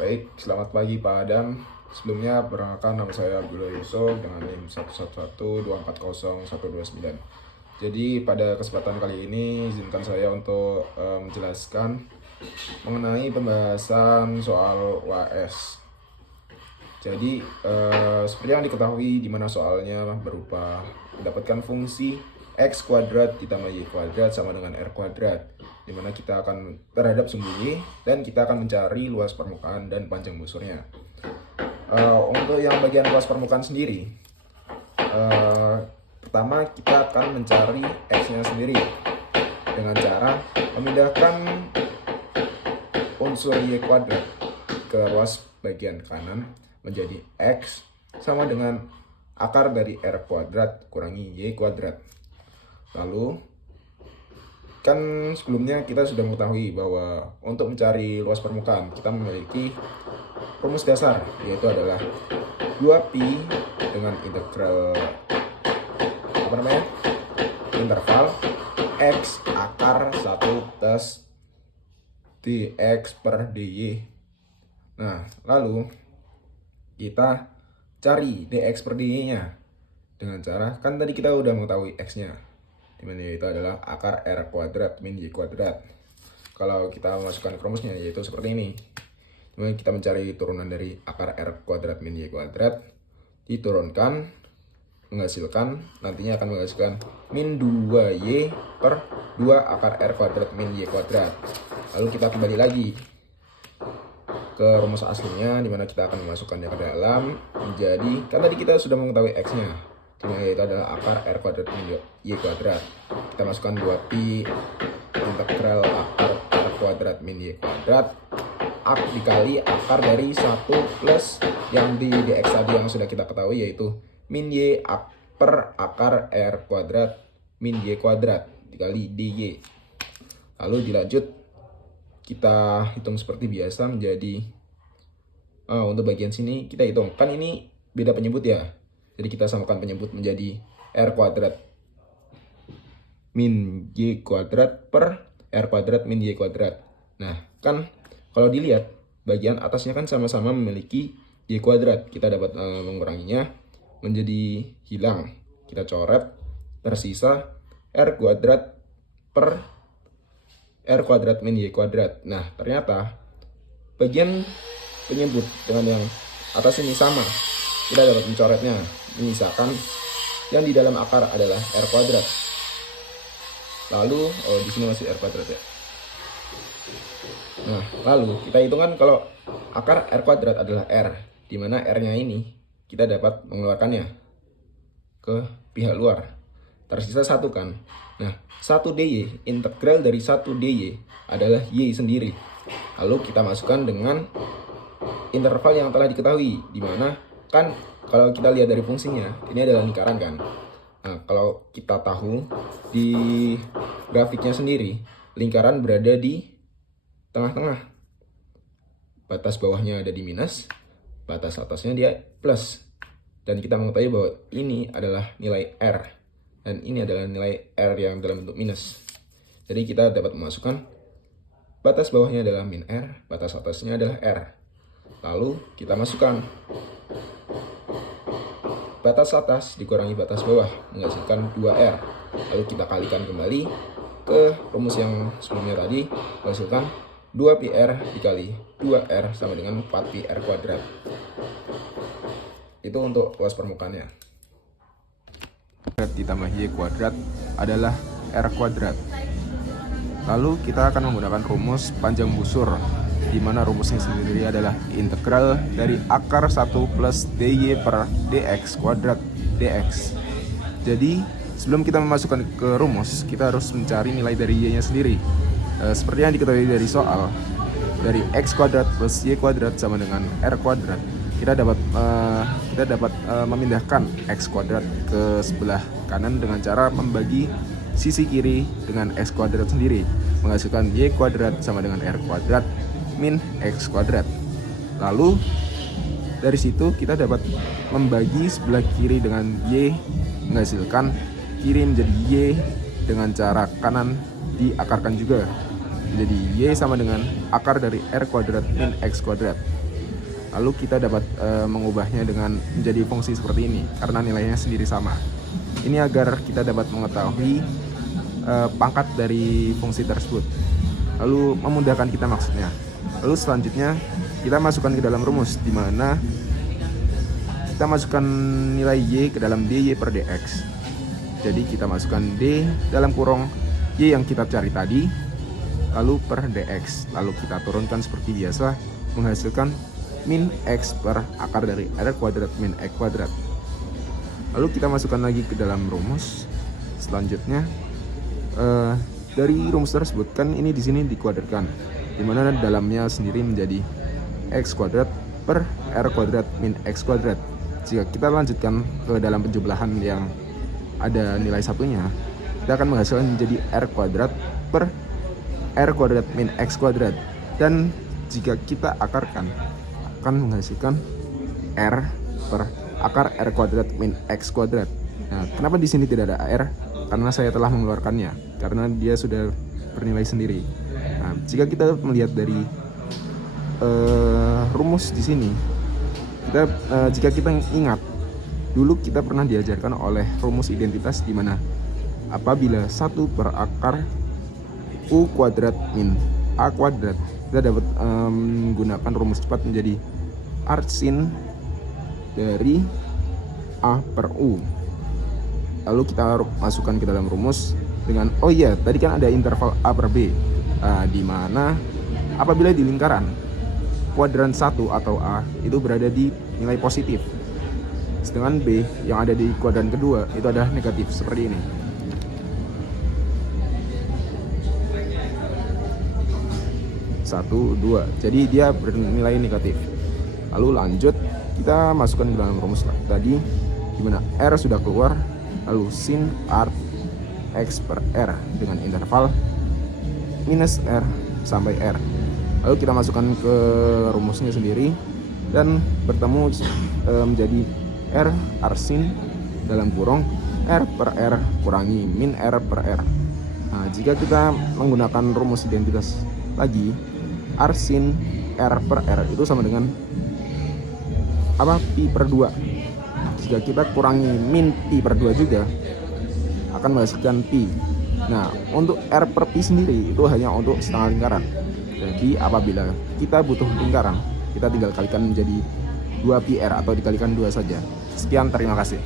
Baik, selamat pagi Pak Adam. Sebelumnya perkenalkan nama saya Abdullah Yusuf dengan NIM 111240129. Jadi pada kesempatan kali ini izinkan saya untuk menjelaskan mengenai pembahasan soal UAS. Jadi seperti yang diketahui di mana soalnya berupa mendapatkan fungsi X kuadrat ditambah Y kuadrat sama dengan R kuadrat, dimana kita akan terhadap sembunyi dan kita akan mencari luas permukaan dan panjang busurnya. Untuk yang bagian luas permukaan sendiri, pertama kita akan mencari X-nya sendiri dengan cara memindahkan unsur Y kuadrat ke ruas bagian kanan menjadi X sama dengan akar dari R kuadrat kurangi Y kuadrat. Lalu kan sebelumnya kita sudah mengetahui bahwa untuk mencari luas permukaan kita memiliki rumus dasar, yaitu adalah 2pi dengan integral interval x akar 1 plus dx per dy. Nah, lalu kita cari dx per dy nya dengan cara, kan tadi kita udah mengetahui x nya, dimana itu adalah akar R kuadrat min Y kuadrat. Kalau kita masukkan ke rumusnya yaitu seperti ini. Dimana kita mencari turunan dari akar R kuadrat min Y kuadrat, diturunkan, menghasilkan, nantinya akan menghasilkan min 2Y per 2 akar R kuadrat min Y kuadrat. Lalu kita kembali lagi ke rumus aslinya, dimana kita akan memasukkannya ke dalam menjadi, kan tadi kita sudah mengetahui X-nya, yaitu adalah akar R kuadrat min Y kuadrat. Kita masukkan 2pi integral akar R kuadrat min Y kuadrat dikali akar dari 1 plus yang di dx tadi yang sudah kita ketahui, yaitu min Y per akar R kuadrat min Y kuadrat dikali dy. Lalu dilanjut kita hitung seperti biasa menjadi untuk bagian sini kita hitung, kan ini beda penyebut ya, jadi kita samakan penyebut menjadi R kuadrat min Y kuadrat per R kuadrat min Y kuadrat. Nah, kan kalau dilihat bagian atasnya kan sama-sama memiliki Y kuadrat, kita dapat menguranginya menjadi hilang. Kita coret, tersisa R kuadrat per R kuadrat min Y kuadrat. Nah, ternyata bagian penyebut dengan yang atas ini sama. Kita dapat mencoretnya, menyisakan yang di dalam akar adalah R kuadrat. Lalu, di sini masih R kuadrat ya. Nah, lalu kita hitungkan kalau akar R kuadrat adalah R, di mana R-nya ini kita dapat mengeluarkannya ke pihak luar. Tersisa 1 kan. Nah, 1 dy, integral dari 1 dy adalah Y sendiri. Lalu kita masukkan dengan interval yang telah diketahui, di mana kan kalau kita lihat dari fungsinya, ini adalah lingkaran kan. Nah, kalau kita tahu di grafiknya sendiri, lingkaran berada di tengah-tengah. Batas bawahnya ada di minus, batas atasnya dia plus. Dan kita mengetahui bahwa ini adalah nilai R, dan ini adalah nilai R yang dalam bentuk minus. Jadi kita dapat memasukkan batas bawahnya adalah min R, batas atasnya adalah R. Lalu kita masukkan batas atas dikurangi batas bawah menghasilkan 2R. Lalu kita kalikan kembali ke rumus yang sebelumnya tadi, menghasilkan 2πr dikali 2R sama dengan 4πr kuadrat. Itu untuk luas permukaannya. Ditambah Y kuadrat adalah R kuadrat. Lalu kita akan menggunakan rumus panjang busur, di mana rumusnya sendiri adalah integral dari akar 1 plus dy per dx kuadrat dx. Jadi sebelum kita memasukkan ke rumus, kita harus mencari nilai dari y-nya sendiri. Seperti yang diketahui dari soal, dari x kuadrat plus y kuadrat sama dengan r kuadrat, kita dapat memindahkan x kuadrat ke sebelah kanan dengan cara membagi sisi kiri dengan x kuadrat sendiri, menghasilkan y kuadrat sama dengan r kuadrat min x kuadrat. Lalu dari situ kita dapat membagi sebelah kiri dengan y, menghasilkan kiri menjadi y dengan cara kanan diakarkan juga. Jadi y sama dengan akar dari r kuadrat min x kuadrat. Lalu kita dapat mengubahnya dengan menjadi fungsi seperti ini karena nilainya sendiri sama. Ini agar kita dapat mengetahui pangkat dari fungsi tersebut. Lalu memudahkan kita maksudnya. Lalu selanjutnya kita masukkan ke dalam rumus, di mana kita masukkan nilai y ke dalam dy per dx. Jadi kita masukkan d dalam kurung y yang kita cari tadi, lalu per dx. Lalu kita turunkan seperti biasa, menghasilkan min x per akar dari r kuadrat min x kuadrat. Lalu kita masukkan lagi ke dalam rumus. Selanjutnya dari rumus tersebut kan ini di sini dikuadratkan, di mana dalamnya sendiri menjadi x kuadrat per r kuadrat min x kuadrat. Jika kita lanjutkan ke dalam penjumlahan yang ada nilai satunya, kita akan menghasilkan menjadi r kuadrat per r kuadrat min x kuadrat. Dan jika kita akarkan, akan menghasilkan r per akar r kuadrat min x kuadrat. Nah, kenapa di sini tidak ada r? Karena saya telah mengeluarkannya, karena dia sudah bernilai sendiri. Nah, jika kita melihat dari rumus di sini, jika kita ingat, dulu kita pernah diajarkan oleh rumus identitas, di mana apabila 1 per akar u kuadrat min a kuadrat, kita dapat menggunakan rumus cepat menjadi arsin dari a per u. Lalu kita masukkan ke dalam rumus dengan, oh iya, tadi kan ada interval a per b, di mana apabila di lingkaran kuadran 1 atau a itu berada di nilai positif, sedangkan b yang ada di kuadran kedua itu adalah negatif, seperti ini. Satu, 2, jadi dia bernilai negatif. Lalu lanjut, kita masukkan ke dalam rumus tadi, di mana r sudah keluar, lalu sin art x per r dengan interval minus r sampai r. Lalu kita masukkan ke rumusnya sendiri dan bertemu menjadi r arsin dalam kurung r per r kurangi min r per r. Nah, jika kita menggunakan rumus identitas lagi, arsin r per r itu sama dengan pi per 2. Jika kita kurangi min pi per 2 juga akan menghasilkan pi. Nah, untuk r per pi sendiri itu hanya untuk setengah lingkaran. Jadi apabila kita butuh lingkaran, kita tinggal kalikan menjadi 2 pi r atau dikalikan 2 saja. Sekian, terima kasih.